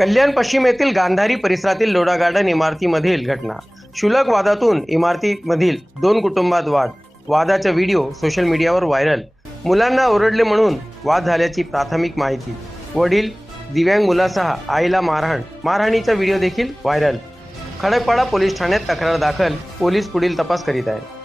कल्याण पश्चिम येथील गांधारी परिसरातील लोढा गार्डन इमारतीमधील घटना. क्षुल्लक वादातून इमारतीमधील 2 कुटुंबात वाद. वादाचा व्हिडिओ सोशल मीडियावर व्हायरल. मुलांना ओरडले म्हणून वाद झाल्याची प्राथमिक माहिती. वडील दिव्यांग मुलासह आईला मारहाणीचा व्हिडिओ देखील व्हायरल. खडकपाडा पोलीस ठाण्यात तक्रार दाखल. पोलीस पुढील तपास करीत आहेत.